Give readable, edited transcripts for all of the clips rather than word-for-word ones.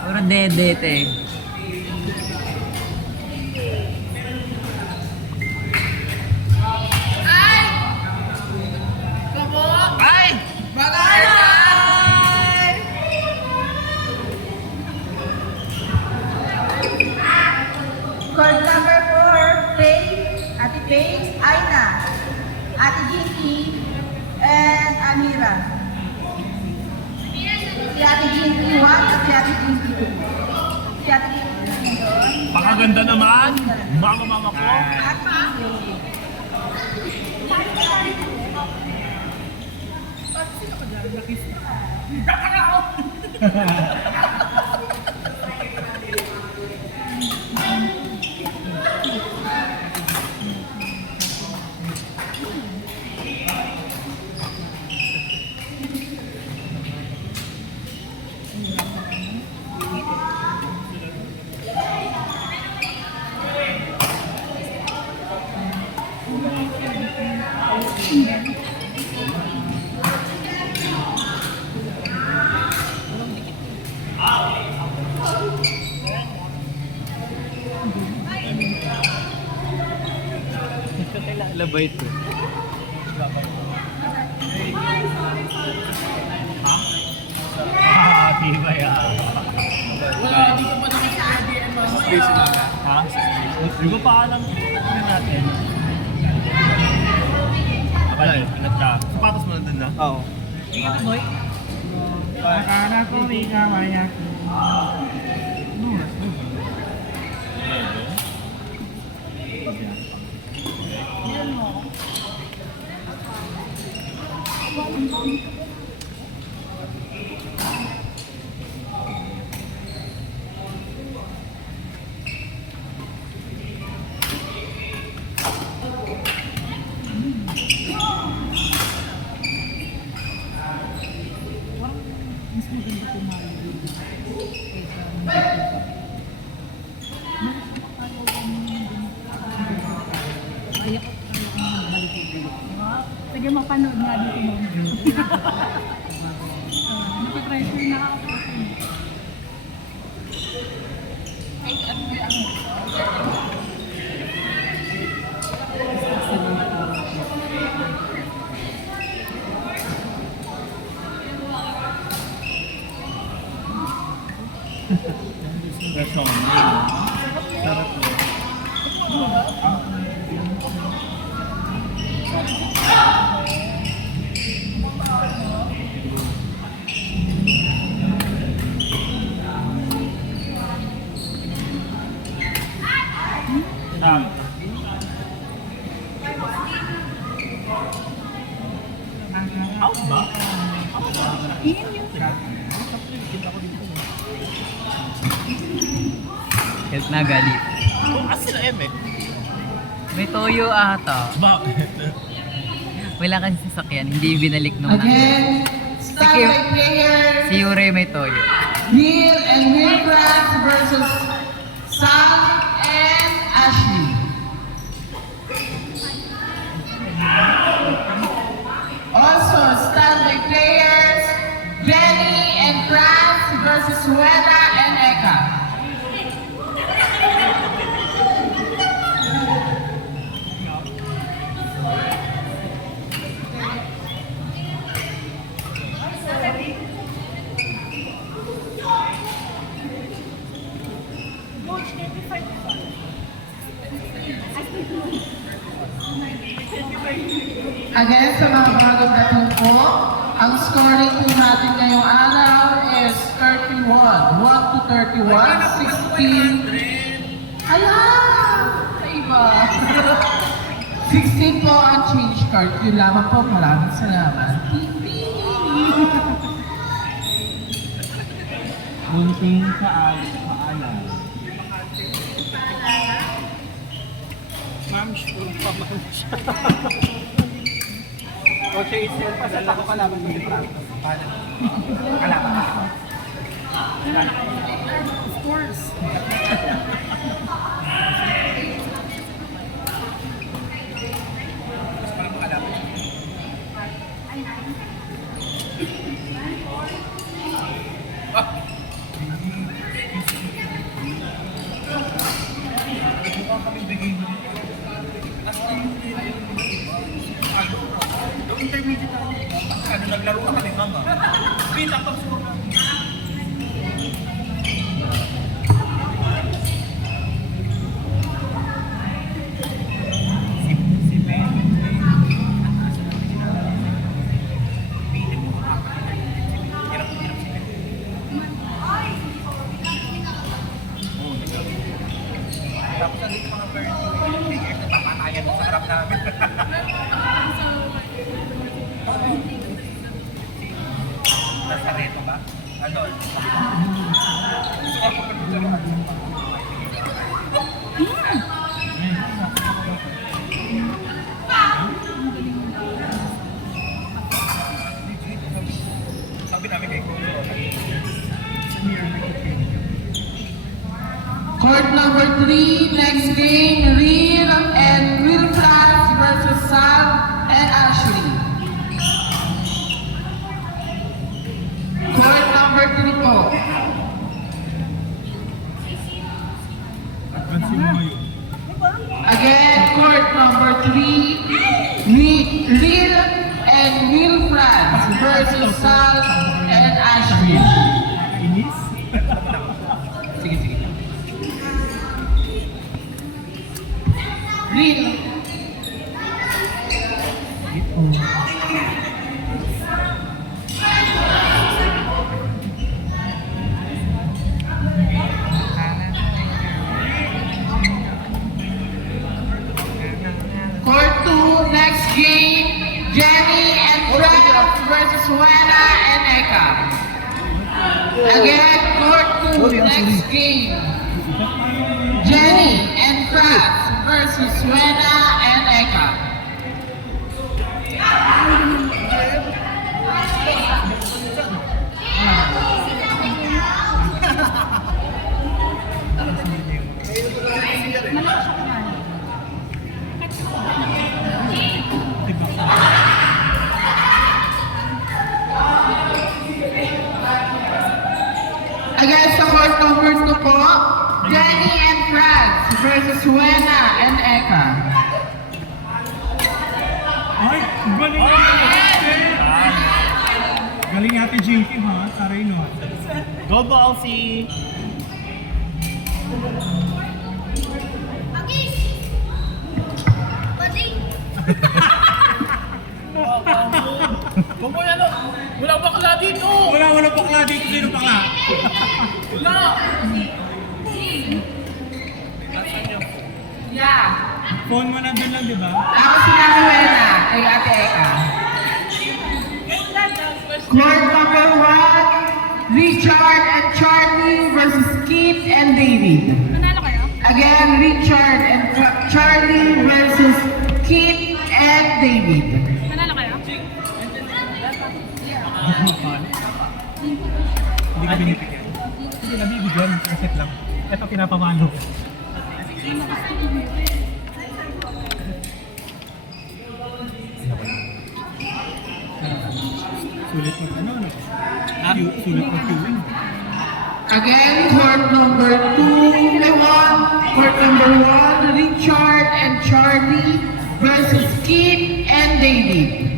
Puro dede. Card number 4, Faye, Ate Faye, Aina, Ate Jinky, and Amira. Si Ate Jinky 1 at si Ate Jinky 2. Si Ate Jinky 2 doon. Pakaganda naman! Mama ko! At si Labay ito. Di ba yan? Hindi ko pa naman sa ADM mo. Ha? Di ba pa alam natin? Wala eh, ingat ka. Sapatos mo nandun na? Oo. Ingat boy. Akala ko may kamaya. Sige, mapanood nga dito mo. Napapressure na ako. Person. Sarap po. Out ba? Health na galit. As sila M eh. May toyo ata. Bakit? Wala kasi sasakyan. Hindi binalik nung Again, Si starlight players, Si Yuri may toyo. Neil and Wilbras versus Sam and Ashley. Also, starlight players, Jenny and Franz versus Wena and Eka. Again, sa mga bagong dating po, ang scoring po natin ngayong araw is 31. 1 to 31, 16. Ala! Iba. 16 po ang change card. Yun lamang po. Maraming salamat. Munting paalam. Ma'am, sure pa man siya. Coach Isel, pasala ko kalaban mo di practice. Kalaban mo. Of course. Yung intermediate ako. Ano, naglaro ka kami mama. Beat up ang score na. Si Ben. Hirap si Ben. Tapos nandito mga parents figures na papatayan sa harap namin. Nasa reto ba? Ano? Sabi namin kay Kuya. Court number 3, next game, Real and Will France versus Sam and Ashley. Court number 3 po. Again, court number 3, Real and Will France versus Sam and Ashley. Inis? Sige, sige. Real. Court 2, next game, Jenny and Frank versus Juana and Eka. Again, court 2, next game, Jenny and Frank versus Juana and Eka. Again, sa court number 2 po, Jenny and Frank versus Juana and Eka. Ay, galing galing natin JP ha, taray no. Go Ballsy! Huwag mo yan, wala bakla dito! Wala bakla dito, sino bakla? Wala! Yeah. Phone mo nandun lang, di ba? Ako si Juana kay Ate Eka. Court number 1, Richard and Charlie versus Keith and David. Nanalo kayo? Again, Richard and Charlie versus Keith and David. Nanalo kayo? Hindi ka binibigyan. Hindi na bibigyan, reset lang. Ito pinapamalo. Sulit mo ano? Sulit mo queuing. Again, court number 2, court number 1, Richard and Charlie versus Keith and David.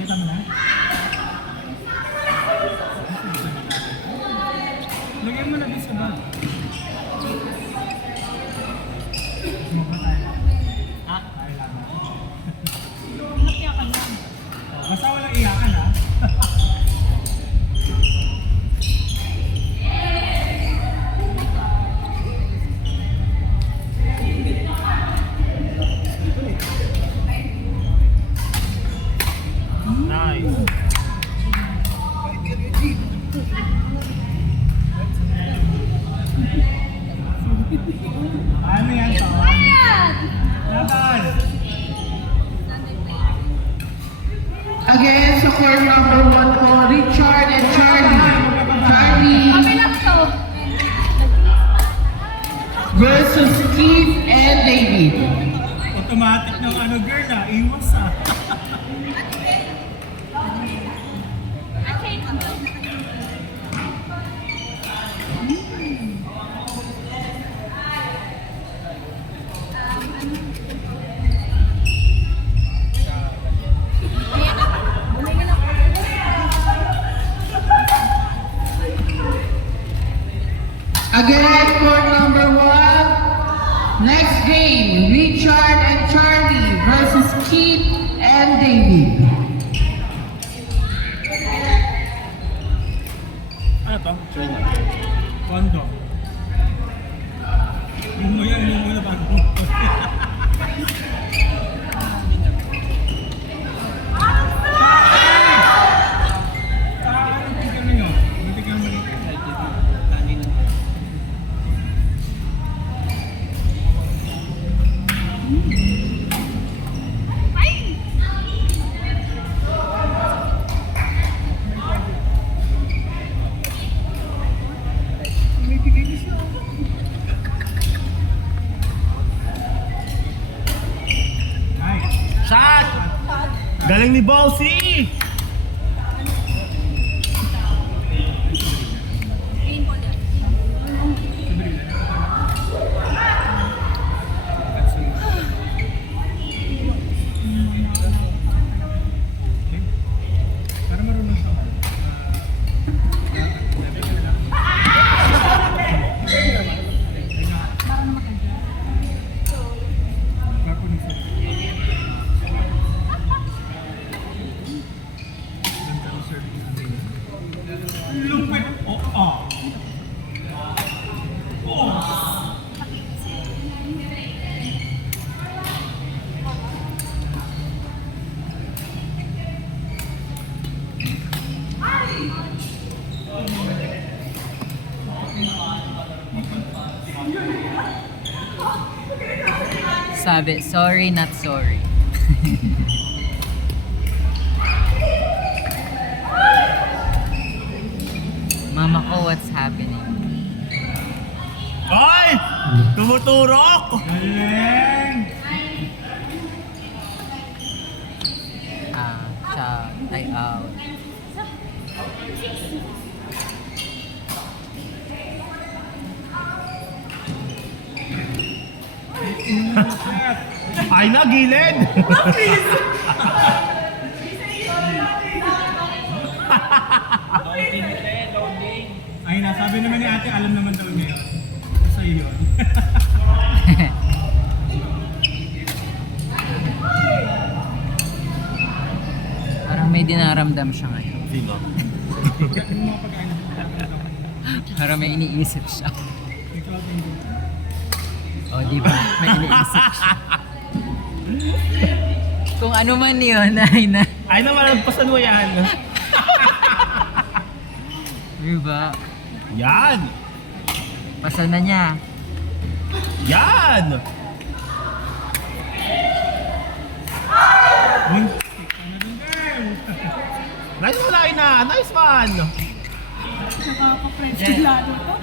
Nakita mo na? Lagyan mo na din sa bag. Sumabot tayo. Ha? Tayo lang. Nakiyakan lang. Basta walang iyakan ha. Nice. Keith and David. Automatic ng ano girl ah, iwas ah. Again, for number 1. Next game, Richard and Charlie versus Keith and David. Ano to? Kondo. Yung mo yan, yung mo na bago. Shot! Galing ni Bossy! Para marunong siya. Lupit! Oh, ah! Oh! Sabi, sorry, not sorry. Mama ko, what's happening? Ay! Tumuturok! Galing! Siya, ay out. Ay na, gilid! Ay na, sabi naman ni ate, alam naman daw niya yun. Sa iyo yun. Parang may dinaramdam siya ngayon. Sino? Parang may iniisip siya. Ikaw, Tingo. O, di ba? May iniisip siya. Kung ano man yun, ay na. Ay na, malagpasan mo yan. Di ba? Yan! Pasa na niya. Yan! Nice one, Aina! Nice one! Jen,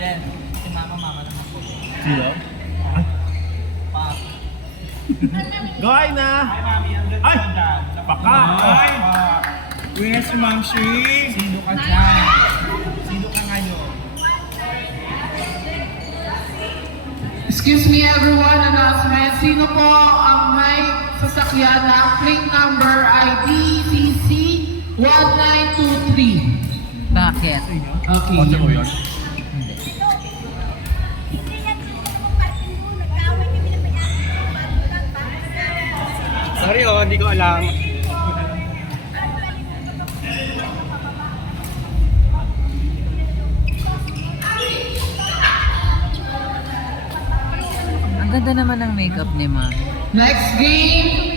Jen, si mama naman. Sino? Ay. Go, Aina! Ay! Paka! Ay! Where's Ma'am Shi? Sino ka dyan? Sino ka ngayon? Excuse me everyone, announcement. Sino po ang may sasakyan na plate number IDCC 1923? Bakit? Okay. Kotse mo yun? Hindi. Sorry hindi ko alam. Ang ganda naman ng makeup ni Ma. Next game,